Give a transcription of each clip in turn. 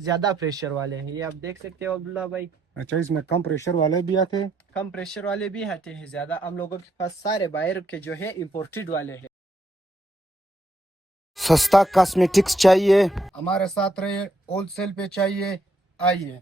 ज्यादा प्रेशर वाले हैं, ये आप देख सकते हो अब्दुल्ला भाई। अच्छा, इसमें कम प्रेशर वाले भी आते हैं? कम प्रेशर वाले भी आते हैं, ज्यादा हम लोगों के पास सारे बाहर के जो है इम्पोर्टेड वाले हैं। सस्ता कॉस्मेटिक्स चाहिए हमारे साथ रहे, होलसेल पे चाहिए, आइए।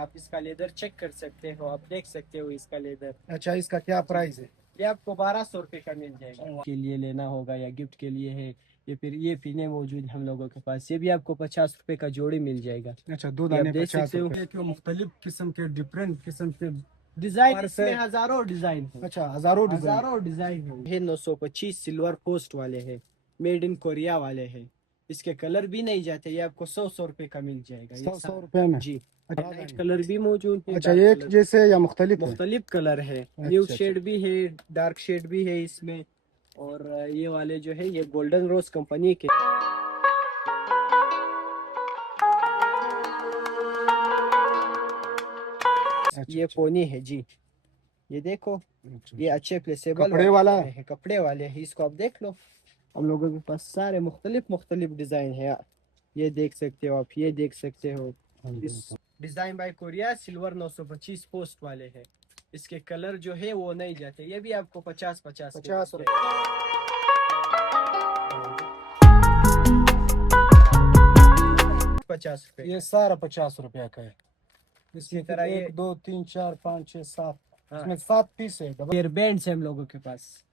आप इसका लेदर चेक कर सकते हो, आप देख सकते हो इसका लेदर। अच्छा, इसका क्या प्राइस है? ये आपको 1200 रुपये का मिल जाएगा। के लिए लेना होगा या गिफ्ट के लिए है, ये फिर ये पीने मौजूद है हम लोगों के पास, ये भी आपको 50 रुपये का जोड़ी मिल जाएगा। अच्छा, दो ये आप दाने देख 50 सकते हो। रुपए के मुख्तलिफ किस्म के, डिफरेंट किस्म के डिजाइन पर इसमें से। हजारों डिजाइन है। अच्छा, हजारों डिजाइन है। 925 सिल्वर पोस्ट वाले हैं, मेड इन कोरिया वाले हैं। इसके कलर भी नहीं जाते, ये आपको 100 रुपये का मिल जाएगा। ये 100 रुपए में? जी। अच्छा, लाइट कलर भी मौजूद है, अच्छा, डार्क एक कलर जैसे या मुख्तलिफ है? मुख्तलिफ कलर है। अच्छा, न्यू अच्छा। शेड भी है, डार्क शेड भी है इसमें। और ये वाले जो है ये गोल्डन रोज कंपनी के। अच्छा, ये अच्छा। पोनी है जी, ये देखो। अच्छा, ये अच्छे प्लेसेबल कपड़े वाला है? है, कपड़े वाले हैं, इसको आप देख लो। हम लोगों के पास सारे मुख्तलिफ डिजाइन है, ये देख सकते हो आप, ये देख सकते हो। इस design by Korea silver 925 post वाले हैं। इसके कलर जो है वो नहीं जाते, ये भी आपको 50-50 50 50 रुपए। ये सारा 50 रुपया का है। इसकी तरह ये 1 2 3 4 5 6 7, हाँ, इसमें 7 पीस है। हेयर बैंड्स है हम लोगों के पास,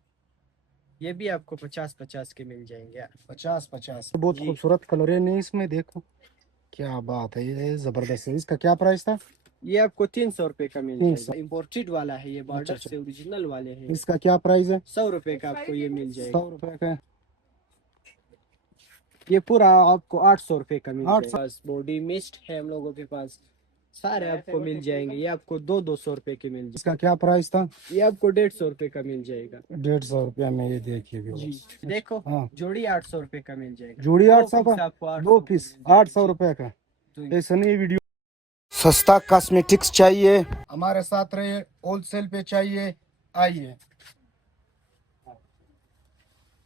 ये भी आपको 50-50 के मिल जाएंगे। 50 बहुत जी। खूबसूरत कलर है नहीं इसमें, देखो क्या बात है, ये जबरदस्त है। इसका क्या प्राइस था? ये आपको 300 रुपये का मिल 300। जाएगा, इम्पोर्टेड वाला है ये, बॉर्डर अच्छा। से ओरिजिनल वाले हैं। इसका क्या प्राइस है? 100 रुपये का आपको ये मिल 100 जाएगा। रुपए का? ये पूरा आपको 800 रुपये का मिल 800। जाएगा। बॉडी मिस्ट है हम लोगों के पास, सारे आपको मिल जाएंगे। ये आपको 200 रुपये के मिल जाएंगे। इसका क्या प्राइस था? ये आपको 150 रुपये का मिल जाएगा। 150 रुपया में, ये देखिए जी। भी। देखो, हाँ, जोड़ी 800 रुपये का मिल जाएगा। जोड़ी दो 800 पीस का? आपको 2 800 का पीस मिल जाएगा। 800 जी। रुपए का? तो ऐसा नहीं वीडियो। सस्ता कॉस्मेटिक्स चाहिए हमारे साथ रहे, होलसेल पे चाहिए, आइए।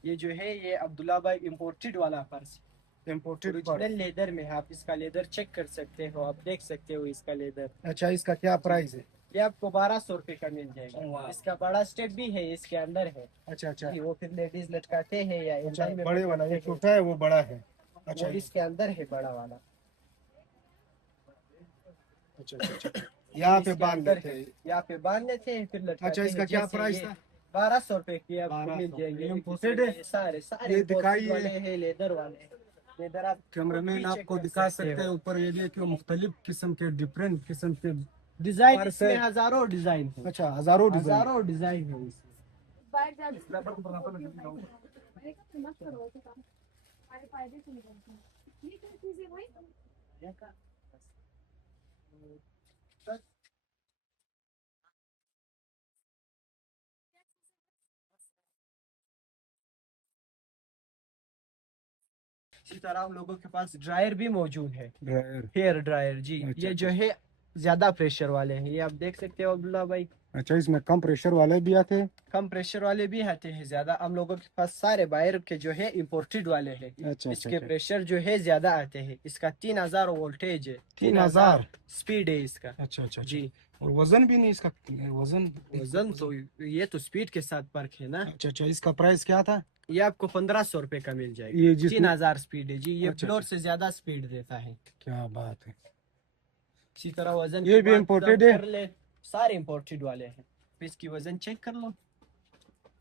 ये जो है ये अब्दुल्ला भाई इम्पोर्टेड वाला पर्स, इम्पोर्टेड ओरिजिनल लेदर में है। आप इसका लेदर चेक कर सकते हो, आप देख सकते हो इसका लेदर। अच्छा, इसका क्या प्राइस है? ये आपको 1200 रुपये का मिल जाएगा। इसका बड़ा स्टेप भी है, इसके अंदर है। अच्छा, अच्छा। जी, वो फिर लेडीज लटकाते हैं या अच्छा, एंगल में बड़े वाला ये पकड़ते हैं, छोटा है, वो बड़ा है। अच्छा, वो इसके अंदर है बड़ा वाला। अच्छा, अच्छा। यहाँ पे इसके बांध अंदर लेते है, हैं। यहाँ पे बांध लेते हैं फिर लटकाते अच्छा, इसका हैं। क्या जैसे प्राइस ये था? 1200 रुपये की आपको 1200। मिल जाएंगे। ये imported है? ये सारे सारे ये imported दिखाइए। वाले हैं, लेदर वाले। लेदर आप कैमरामैन भी आपको check कर दिखा सकते हैं हो। ऊपर, ये देखिए मुख्तलिफ किस्म के, डिफरेंट किस्म के डिजाइन पर इसमें से। हजारों डिजाइन है। अच्छा, हजारों डिजाइन। हजारों डिजाइन है इसमें। इसी तरह हम लोगों के पास ड्रायर भी मौजूद है, ड्रायर। हेयर ड्रायर जी। अच्छा, ये जो है ज्यादा प्रेशर वाले हैं, ये आप देख सकते हो अब्दुल्ला भाई। अच्छा, इसमें कम प्रेशर वाले भी आते हैं? कम प्रेशर वाले भी आते हैं, ज्यादा हम लोगों के पास सारे बाहर के जो है इम्पोर्टेड वाले हैं। अच्छा, इसके अच्छा। प्रेशर जो है ज्यादा आते हैं। इसका 3000 वोल्टेज है, 3000 स्पीड है इसका। अच्छा, अच्छा। जी। और वजन भी नहीं इसका? वजन? वजन तो ये तो स्पीड के साथ फर्क है ना। अच्छा, अच्छा। इसका प्राइस क्या था? ये आपको 1500 रुपये का मिल जाएगा। ये जिसमें 3000 स्पीड है जी, ये अच्छा, फ्लोर अच्छा। से ज्यादा स्पीड देता है। क्या बात है। इसी तरह वजन ये की भी बात imported है? कर ले, सारे इम्पोर्टेड वाले हैं। फिर इसकी वजन चेक कर लो।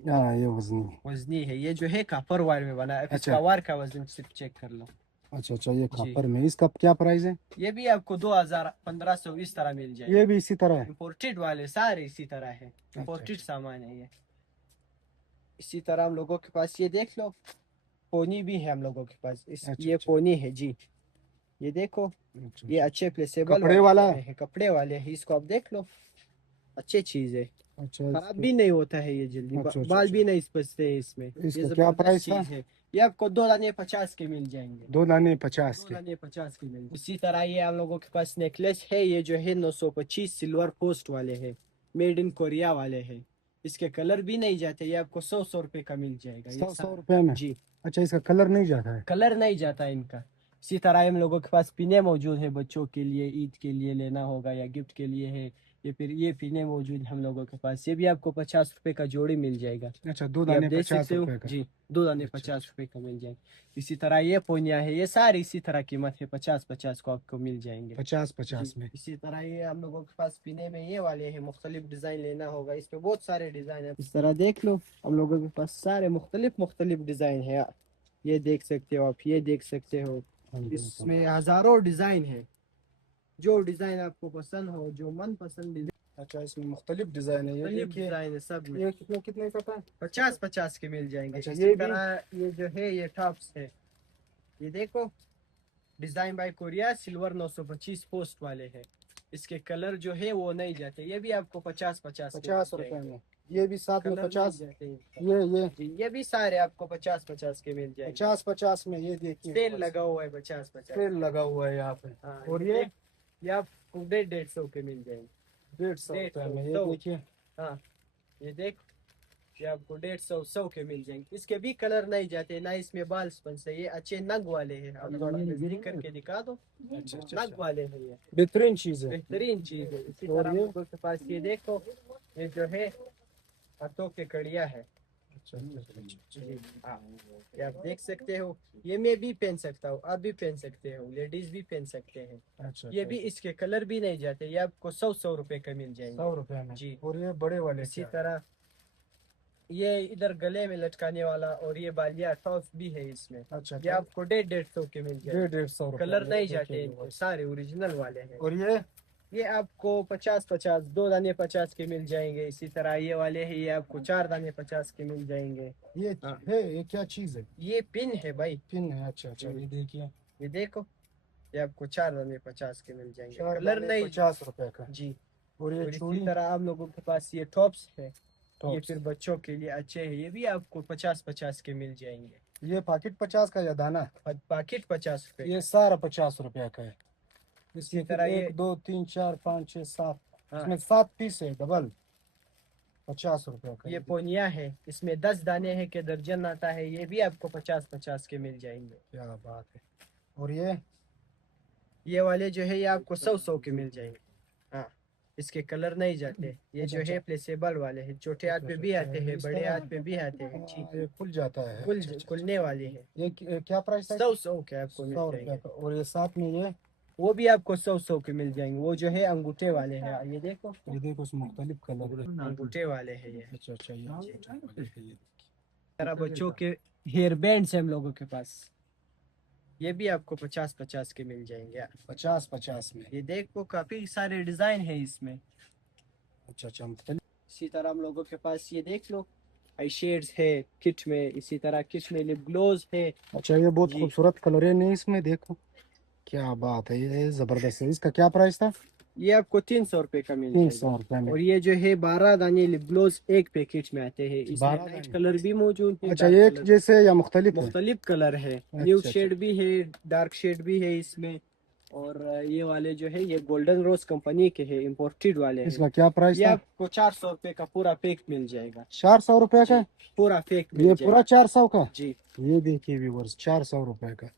हाँ, ये वजनी है। वजनी है, ये जो है कॉपर वायर में बना है। अच्छा। इसका वायर का वजन सिर्फ चेक कर लो। अच्छा, अच्छा। ये जी। कॉपर में, इसका क्या प्राइस है? ये भी आपको 2000-1500 इस तरह मिल जाएगा। ये भी इसी तरह है? इम्पोर्टेड वाले सारे इसी तरह है, इम्पोर्टेड अच्छा। सामान है ये। इसी तरह हम लोगों के पास ये देख लो, पोनी भी है हम लोगों के पास। अच्छा, ये अच्छा। पोनी है जी, ये देखो। अच्छा, ये अच्छे प्लेसेबल कपड़े वाला है, कपड़े वाले हैं, इसको आप देख लो। अच्छी चीज है, अच्छा। खराब भी नहीं होता है ये जल्दी। अच्छा, अच्छा, बाल अच्छा। भी नहीं बचते हैं इसमें, ये इसका क्या जबरदस्त प्राइस था? चीज है। ये आपको 2 दाने 50 के मिल जाएंगे। 2 दाने 50 दो के। दाने 50 के मिल। इसी तरह ये आप लोगों के पास नेकलेस है, ये जो है 925 सिल्वर पोस्ट वाले है, मेड इन कोरिया वाले है। इसके कलर भी नहीं जाते, ये आपको 100 रुपए का मिल जाएगा। 100 रुपए में? जी, अच्छा, इसका कलर नहीं जाता है? कलर नहीं जाता है इनका। इसी तरह हम लोगों के पास पिने मौजूद है, बच्चों के लिए ईद के लिए लेना होगा या गिफ्ट के लिए है, ये फिर ये पिने मौजूद है हम लोगों के पास। ये भी आपको 50 रुपए का जोड़ी मिल जाएगा। अच्छा, 2 ये आप दाने देख 50 सकते हो रुपए का। जी, 2 दाने अच्छा, 50 रुपए का मिल जाएंगे। इसी तरह ये पोनिया है, ये सारी इसी तरह कीमत है, 50-50 को आपको मिल जाएंगे। 50-50 जी, में। इसी तरह ये हम लोगों के पास पीने में ये वाले हैं, मुख्तलिफ डिजाइन लेना होगा, इस पे बहुत सारे डिजाइन है। इस तरह देख लो, हम लोगों के पास सारे मुख्तलिफ डिजाइन है। ये देख सकते हो आप, ये देख सकते हो, इसमें हजारों डिजाइन है। जो डिजाइन आपको पसंद हो, जो मन पसंद डिजाइन। अच्छा, इसमें मुख्तलिफ डिजाइन है। ये देखिए, डिजाइन है सब में। ये कितने कितने का था? 50-50 के मिल जाएंगे। अच्छा, इसी ये भी? तरह ये जो है ये टॉप्स है, ये देखो, design by Korea, silver 925 post वाले हैं। इसके कलर जो है वो नहीं जाते, ये भी आपको 50-50 50 रुपए में। ये भी साथ में 50। ये ये ये भी सारे आपको 50-50 के मिल जाएंगे। 50-50 में। ये देखिए, सेल लगा हुआ है 50-50। सेल लगा हुआ है यहाँ पे। हाँ, और ये ये आपको 150 के मिल जाएंगे। 150 रुपए में। ये 150। देखिए, हाँ, ये देख, ये आपको 150 के मिल जाएंगे। इसके भी कलर नहीं जाते, ना इसमें बाल स्पंज है, ये अच्छे नग वाले हैं। अब थोड़ा नजदीक करके दिखा दो, अच्छा अच्छा नग अच्छा। वाले हैं, ये बेहतरीन चीज है। बेहतरीन चीज है। इसी और तरह ये? हम लोगों के पास ये देखो, ये जो है हाथों के कड़िया है। अच्छा अच्छा अच्छा। जी, हाँ, ये आप देख सकते हो, ये मैं भी पहन सकता हूँ, आप भी पहन सकते हो, लेडीज भी पहन सकते हैं। अच्छा, ये भी, इसके कलर भी नहीं जाते, ये आपको 100 रुपए का मिल जाएंगे। 100 रुपए में। जी। और ये बड़े वाले इसी क्या? तरह ये इधर गले में लटकाने वाला और ये बालिया टॉप्स भी है इसमें। अच्छा, ये आपको 150 के मिल जाएंगे। 150 रुपए। कलर नहीं जाते इनके, सारे ओरिजिनल वाले हैं। और ये आपको 50-50, 2 दाने 50 के मिल जाएंगे। इसी तरह ये वाले हैं, ये आपको 4 दाने 50 के मिल जाएंगे। ये हाँ। है, ये क्या चीज है? ये पिन है भाई, पिन है। अच्छा अच्छा। ये देखिए, ये देखो, ये आपको 4 दाने 50 के मिल जाएंगे। 4 कलर दाने नहीं। 50 रुपए का। जी। और ये और इसी चूड़ी? तरह आप लोगों के पास ये टॉप्स है, ये टॉप्स। फिर बच्चों के लिए अच्छे हैं, ये भी आपको 50-50 के मिल जाएंगे। ये पैकेट 50 का या दाना? पैकेट 50 रुपए। ये सारा 50 रुपए का है। इसी इसमें तरह ये, 1 2 3 4 5 6 7, हाँ, इसमें 7 पीस है डबल। 50 रुपए का। ये पोनिया है, इसमें 10 दाने हैं के दर्जन आता है, ये भी आपको 50-50 के मिल जाएंगे। क्या बात है। और ये वाले जो है ये आपको 100 के मिल जाएंगे। हाँ, इसके कलर नहीं जाते। ये जो है प्लेसेबल वाले हैं, छोटे हाथ पे भी आते हैं, बड़े हाथ पे भी आते हैं। जी, ये खुल जाता है। खुल खुलने वाले हैं। ये क्या प्राइस है? 100 के आपको मिल 100 जाएंगे। रुपए का। और ये साथ में ये? वो भी आपको 100 के मिल जाएंगे। वो जो है अंगूठे वाले हैं, ये देखो, ये देखो, उसमें मुख्तलिफ कलर। अंगूठे वाले हैं ये। अच्छा अच्छा। ये तरह बच्चों के हेयर बैंड्स हैं हम लोगों के पास, ये भी आपको 50-50 के मिल जाएंगे। 50-50 में। ये देखो, काफी सारे डिजाइन है इसमें। अच्छा अच्छा, मुख्तलिफ। इसी तरह हम लोगों के पास ये देख लो, आई शेड्स है किट में। इसी तरह किट में लिप ग्लोज है। अच्छा, ये बहुत जी। खूबसूरत कलर है। नहीं, इसमें देखो क्या बात है, ये जबरदस्त है। इसका क्या प्राइस था? ये आपको 300 रुपए का मिल 300 जाएगा। रुपए में। और ये जो है 12 दाने लिप ग्लोज एक पैकेट में आते हैं, इसमें 12 लाइट दाने? कलर भी मौजूद है, अच्छा, dark एक कलर, जैसे या मुख्तलिफ है? मुख्तलिफ कलर है। अच्छा, न्यूड अच्छा। शेड भी है, डार्क शेड भी है इसमें। और ये वाले जो है ये गोल्डन रोज कंपनी के है, इम्पोर्टेड वाले हैं। इसका क्या प्राइस ये था? आपको 400 रुपए का पूरा पैक मिल जाएगा। 400 रुपए का? पूरा पैक मिल ये जाएगा। पूरा 400 का? जी, ये देखिए व्यूअर्स, 400 रुपए का।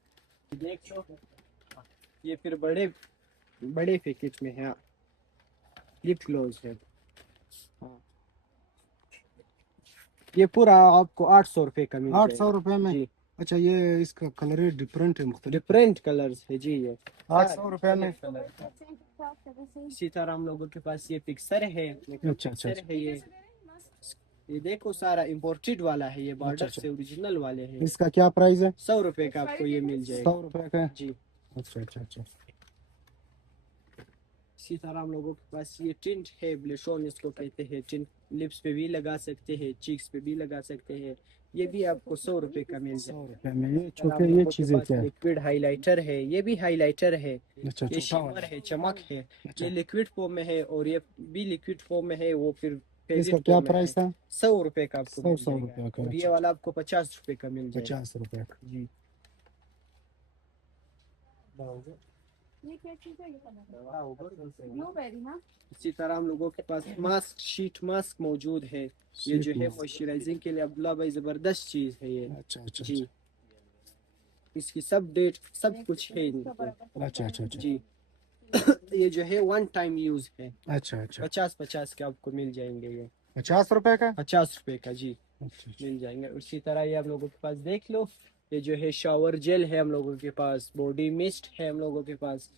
देख लो, ये फिर बड़े बड़े पैकेट में है, लिप ग्लोज है। हाँ, ये पूरा आपको 800 रुपए का मिल 800 जाएगा। रुपए में? जी, अच्छा, ये इसका कलर है डिफरेंट है, मुख्तलिफ। डिफरेंट कलर्स है जी, ये 800 रुपए में। इसी तरह हम लोगों के पास ये पिक्सर है। अच्छा अच्छा पिक्सर है ये देखो, सारा इम्पोर्टेड वाला है, ये बॉर्डर अच्छा। से ओरिजिनल वाले हैं। इसका क्या प्राइस है? 100 रुपए का आपको ये मिल 100 जाएगा। रुपए का? जी। अच्छा अच्छा अच्छा। इसी तरह हम लोगों के पास ये टिंट है, ब्लशॉन इसको कहते हैं। टिंट लिप्स पे भी लगा सकते हैं, चीक्स पे भी लगा सकते हैं। ये भी आपको 100 रुपए का मिल 100 जाएगा। रुपए में। ये छोटे, ये चीजें क्या है? लिक्विड हाइलाइटर है, ये भी हाइलाइटर है। अच्छा, ये छोटा शिमर वाला। है, चमक है। अच्छा। ये लिक्विड फॉर्म में है और ये भी लिक्विड फॉर्म में है, वो फिर इसका क्या प्राइस था? 100 रुपए का आपको मिल 100 जाएगा। रुपए का। और ये वाला आपको 50 रुपए का मिल जाएगा। 50 रुपए का। जी। ये क्या चीज है? ये ब्लूबेरी ना? इसी तरह हम लोगों के पास मास्क, शीट मास्क मौजूद है। ये जो है मॉइस्चराइजिंग के लिए अब्दुल्ला भाई जबरदस्त चीज है ये। अच्छा अच्छा जी। इसकी सब डेट सब कुछ है इनके। अच्छा अच्छा अच्छा। जी। ये जो है वन टाइम यूज है। अच्छा अच्छा। 50-50 के आपको मिल जाएंगे ये। 50 रुपए का। 50 रुपए का जी अच्छा अच्छा। मिल जाएंगे। उसी तरह ये हम लोगों के पास देख लो, ये जो है शावर जेल है हम लोगों के पास, बॉडी मिस्ट है हम लोगों के पास,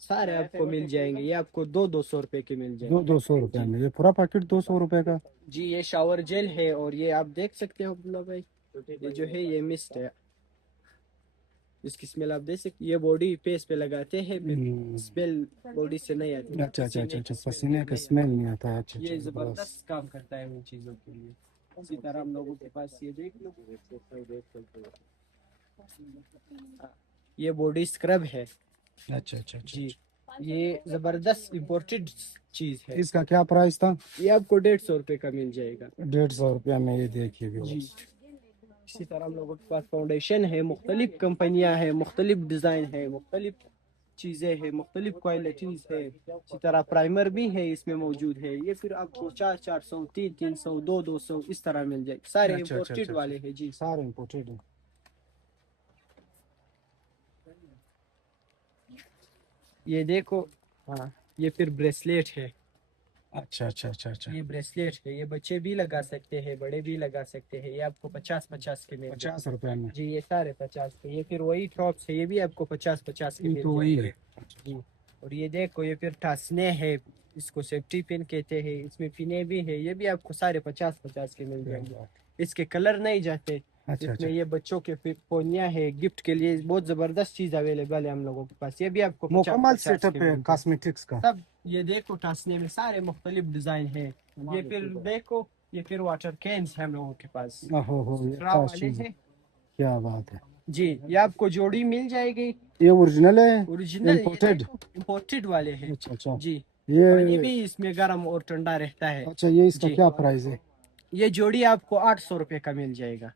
सारे आपको मिल जाएंगे। ये आपको 200 रुपए के मिल जाएंगे। 200 रुपए में ये पूरा पैकेट 200 रुपए का। जी। ये शावर जेल है और ये आप देख सकते हो अब्दुल्ला भाई, ये जो है ये मिस्ट है। इसकी स्मेल आप देख सकते, ये बॉडी फेस पे लगाते हैं, स्मेल बॉडी से नहीं आती। अच्छा अच्छा अच्छा अच्छा। पसीने का स्मेल नहीं आता है। अच्छा ये अच्छा। जबरदस्त काम करता है उन चीजों के लिए। इसी तरह हम लोगों के पास ये देख लो, ये बॉडी स्क्रब है। अच्छा अच्छा अच्छा। जी। ये जबरदस्त इम्पोर्टेड चीज है। इसका क्या प्राइस था? ये आपको 150 रुपए का मिल जाएगा। 150 रुपया में ये देखिए जी। व्यूअर्स। इसी तरह हम लोगों के पास फाउंडेशन है, मुख्तलिफ कंपनियां हैं, मुख्तलिफ डिजाइन है, मुख्तलिफ चीजें हैं, मुख्तलिफ क्वालिटीज है। इसी तरह प्राइमर भी है इसमें मौजूद है। ये फिर आपको 400, 300, 200 इस तरह मिल जाएगी। सारे अच्छा, अच्छा, इम्पोर्टेड अच्छा, वाले हैं जी। सारे इम्पोर्टेड है। ये देखो, हाँ ये फिर ब्रेसलेट है। अच्छा अच्छा अच्छा अच्छा। ये ब्रेसलेट है, ये बच्चे भी लगा सकते हैं, बड़े भी लगा सकते हैं। ये आपको 50-50 के मिल 50 रुपए में। जी। ये सारे 50 के। ये फिर वही टॉप्स है, ये भी आपको 50-50 के ये मिल तो वही जाएंगे। है। जी। और ये देखो, ये फिर टासने है, इसको सेफ्टी पिन कहते हैं, इसमें पिने भी है। ये भी आपको सारे 50-50 के मिल जाएंगे। इसके कलर नहीं जाते। अच्छा अच्छा। इसमें ये बच्चों के फिर पोनिया है, गिफ्ट के लिए बहुत जबरदस्त चीज अवेलेबल है हम लोगों के पास। ये भी आपको मुकम्मल 50-50 सेटअप के है मिल जाएंगे। कॉस्मेटिक्स का। सब ये देखो, टासने में सारे मुख्तलिफ डिजाइन है। ये फिर देखो, ये फिर वाटर कैंस है हम लोगों के पास। हो ये स्ट्रॉ खास वाले चीज है। हैं। क्या बात है। जी। ये आपको जोड़ी मिल जाएगी। ये ओरिजिनल है ओरिजिनल इम्पोर्टेड? इम्पोर्टेड वाले हैं। अच्छा अच्छा। जी। ये पानी भी इसमें गर्म और ठंडा रहता है। अच्छा, ये इसका जी। क्या प्राइस है? ये जोड़ी आपको 800 रुपए का मिल जाएगा।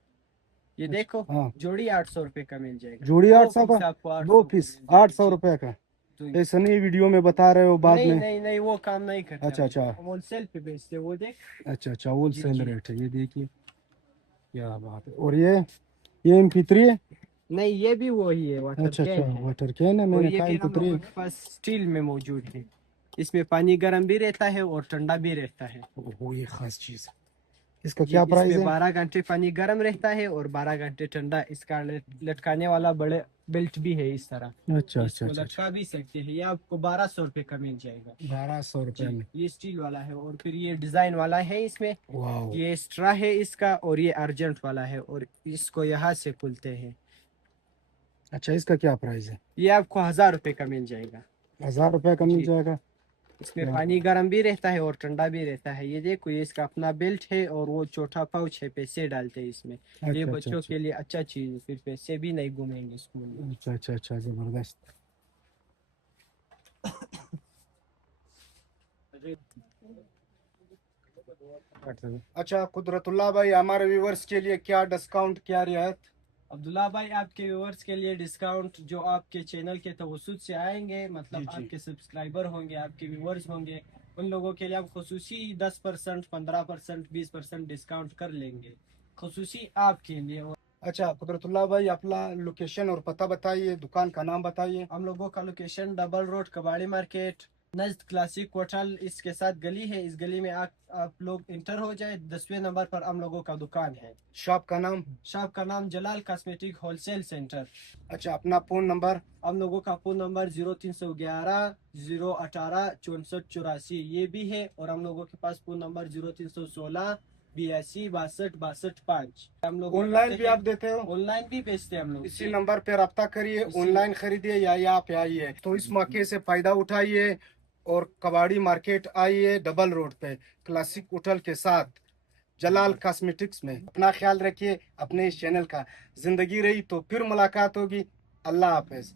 ये देखो, हाँ। जोड़ी 800 रुपए का मिल जाएगा। जोड़ी दो 800 पीस का? आपको 800 दो का पीस मिल जाएगा। 800 जी। रुपए का। तो ऐसा नहीं वीडियो में बता रहे हो बाद नहीं में। नहीं नहीं, वो काम नहीं करता। अच्छा अच्छा। हम होलसेल पे बेचते हैं, वो देख। अच्छा अच्छा। होलसेल जी। रेट है ये देखिए। क्या बात है। और ये MP3 है? नहीं, ये भी वही है, वाटर अच्छा अच्छा। कैन है। वाटर कैन है, और मैंने ये कहा फिर हम MP3 लोगों के पास स्टील में मौजूद है। इसमें पानी गर्म भी रहता है और ठंडा भी रहता है। ओहो, ये खास चीज है। इसका जी। क्या प्राइस इसमें है? 12 घंटे पानी गर्म रहता है और 12 घंटे ठंडा। इसका लटकाने वाला बड़े बेल्ट भी है इस तरह। अच्छा अच्छा इसको अच्छा। लटका भी सकते हैं। ये आपको 1200 रुपए का मिल जाएगा। 1200 रुपए जी। में। ये स्टील वाला है और फिर ये डिजाइन वाला है इसमें। वाह। ये स्ट्रा है इसका और ये अर्जेंट वाला है और इसको यहाँ से खुलते हैं। अच्छा, इसका क्या प्राइस है? ये आपको 1000 रुपए का मिल जाएगा। 1000 रुपए का मिल जी। जाएगा। इसमें पानी गर्म भी रहता है और ठंडा भी रहता है। ये देखो, ये इसका अपना बेल्ट है और वो छोटा पाउच है, पैसे डालते हैं इसमें। ये अच्छा अच्छा बच्चों अच्छा के लिए अच्छा चीज है, फिर पैसे भी नहीं घूमेंगे स्कूल में। अच्छा अच्छा अच्छा। जबरदस्त। अच्छा कुदरतुल्लाह भाई, हमारे व्यूवर्स के लिए क्या डिस्काउंट, क्या रियायत? अब्दुल्ला भाई, आपके व्यूअर्स के लिए डिस्काउंट जो आपके चैनल के तवस्सुत से आएंगे, मतलब जी, जी। आपके सब्सक्राइबर होंगे, आपके व्यूअर्स होंगे, उन लोगों के लिए आप खुसूसी 10%, 15%, 20% डिस्काउंट कर लेंगे, खुसूसी आपके लिए। और अच्छा कुदरतुल्लाह भाई, अपना लोकेशन और पता बताइए, दुकान का नाम बताइए। हम लोगों का लोकेशन डबल रोड कबाड़ी मार्केट नज़द क्लासिक होटल, इसके साथ गली है। इस गली में आप लोग इंटर हो जाए, 10वें नंबर पर हम लोगों का दुकान है। शॉप का नाम? शॉप का नाम जलाल कॉस्मेटिक होलसेल सेंटर। अच्छा, अपना फोन नंबर? हम लोगों का फोन नंबर 0311 018 6484 ये भी है। और हम लोगों के पास फोन नंबर 0316 82 62 62 5। हम लोग ऑनलाइन भी आप देते हो? ऑनलाइन भी बेचते हैं हम लोग। इसी नंबर पे रब्ता करिए, ऑनलाइन खरीदिए या यहाँ पे आइए। तो इस मौके से फायदा उठाइए और कबाड़ी मार्केट आइए, डबल रोड पे क्लासिक होटल के साथ जलाल कॉस्मेटिक्स में। अपना ख्याल रखिए, अपने इस चैनल का। जिंदगी रही तो फिर मुलाकात होगी। अल्लाह हाफिज।